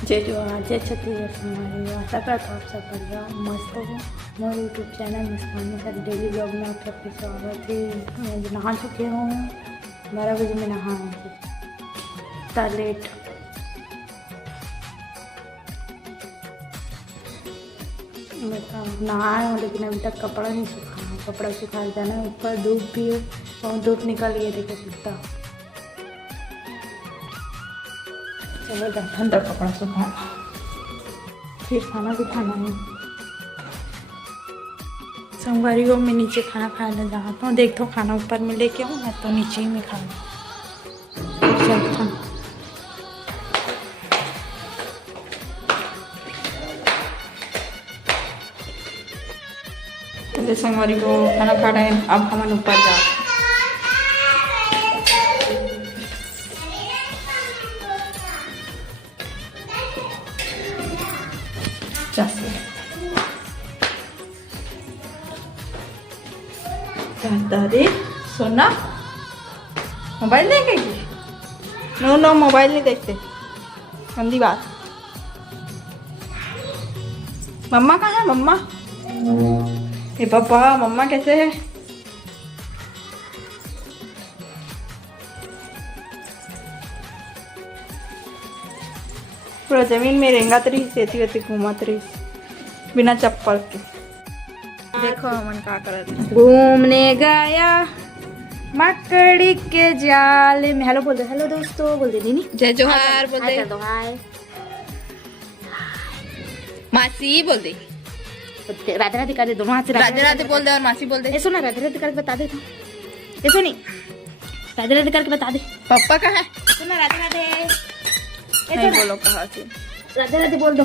जय जोहार, जय छत्तीसगढ़ समाज। आशा करता हूँ आप सब बढ़िया मस्त हो। मेरे यूट्यूब चैनल मुस्कान सर डेली ब्लॉग में आपका फिर स्वागत है। मैं नहा चुके हूँ, 12 बजे में नहा इतना लेट। नहाया हूँ लेकिन अभी तक कपड़ा नहीं सूखा। कपड़ा सुखा जाना है ऊपर, धूप भी है और धूप निकल गई है, देखो कितना। चलो ठंडा कपड़ा सुखा, फिर खाना भी खाना है। सोमवारी को मैं नीचे खाना खाने जाता हूँ, देखता हूँ खाना ऊपर में लेके आऊँ, मैं तो नीचे ही में खाऊँ। चलता हूँ। तो सोमवारी को खाना खा रहे हैं, अब हम ऊपर जा। दादी सोना मोबाइल देखेगी? नो नो मोबाइल नहीं देखते, गंदी बात। मम्मा कहाँ है? मम्मा ये पापा, मम्मा कैसे है? पूरा जमीन में रेंगत रही, सेती वेती घूमत रही बिना चप्पल के। देखो हमन का करत, घूमने गया मकड़ी के जाल में। हेलो बोल दे, हेलो दोस्तों बोल दे। दीदी जय जोहार बोल दे, हाय मासी बोल दे, राधे राधे कर दे, दोनों हाथ से राधे राधे बोल दे और मासी बोल दे। ऐसो ना राधे राधे करके बता दे तू, ऐसो नहीं, राधे राधे करके बता दे। पापा कहाँ है? सुना राधे राधे, नहीं बोलो कहाँ से। राधे राधे बोल दो।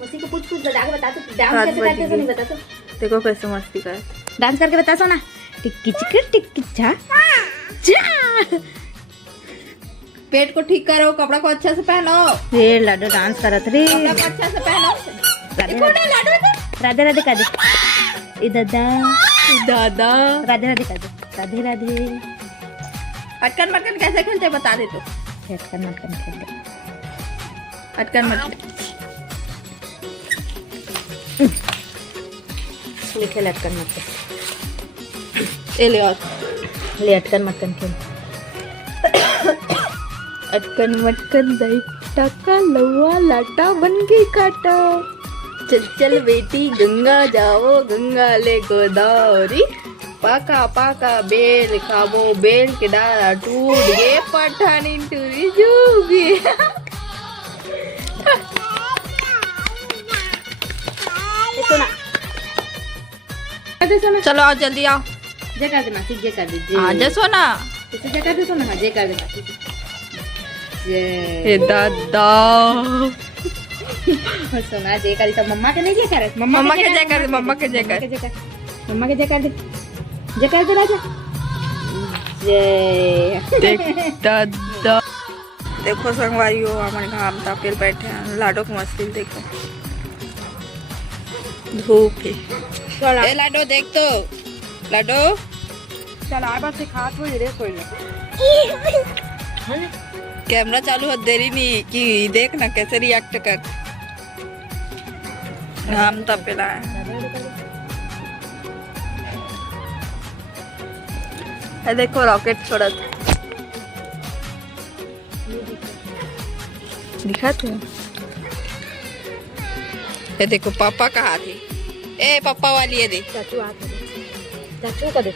मसी को पूछ बता के बता। तो डांस कैसे करते हो नहीं बता तो। देखो कैसे मस्ती कर, डांस करके बता सो ना। टिक्की चिक्की टिक्की चा चा। पेट को ठीक करो, कपड़ा को अच्छा से पहनो। ये लाडो डांस करत रे, कपड़ा को अच्छा से पहनो। राधे राधे कर दे। दादा दादा राधे राधे कर दे, राधे राधे। अटकन मटकन कैसे खेलते बता दे तो। अटकन मटकन खेल दे, अटकन मटकन खेल अटकन मटकन। ये ले और ले अटकन मटकन खेल। अटकन मटकन दही टाका लौआ लाटा बन गई काटा। चल चल बेटी गंगा जाओ, गंगा ले गोदावरी। पाका पाका बेल खाबो, बेल के डाला टूट गए, पठानी टूरी जूगी। चलो आओ जल्दी आओ। जे कर दे मासी, जे कर दे। हाँ जे सोना, जे कर दे सोना। हाँ जे कर दे मासी। हे दादा सोना जे कर। सब मम्मा के नहीं जे कर, मम्मा के जय कर दे, मम्मा के जय कर, मम्मा के जे कर दे, जे कर दे राजा। जय देख दादा। देखो संगवारी हो, हमारे घाम तापेल बैठे हैं। लाडो को मस्ती देखो, धूप है। ए लाडो देख तो, लाडो चल आ बस खा तो रे कोई कैमरा चालू है, देरी नहीं कि देख ना कैसे रिएक्ट कर। घाम तापेला है। देखो रॉकेट छोड़त दिखा थे। ये देखो पापा का हाथ है। ए पापा वाली है, देख चाचू आ, चाचू का दे।